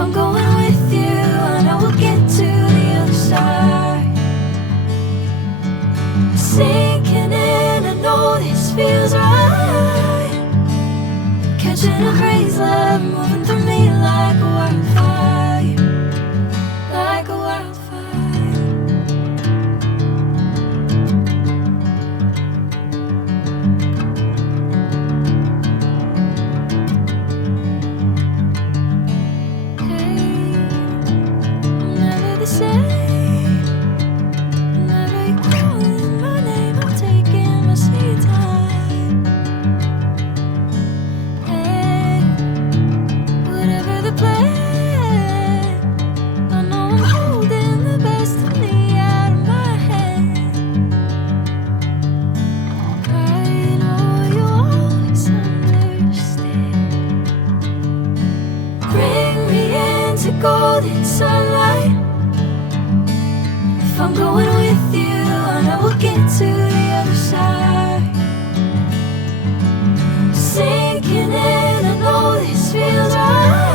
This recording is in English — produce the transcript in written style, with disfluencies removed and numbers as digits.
I'm going with you, I know we'll get to the other side. Sinking in, I know this feels right. Catching a crazy love, moving through me like a wildfire, like a wildfire. Golden sunlight. If I'm going with you, I know we'll get to the other side. Sinking in, I know this feels right.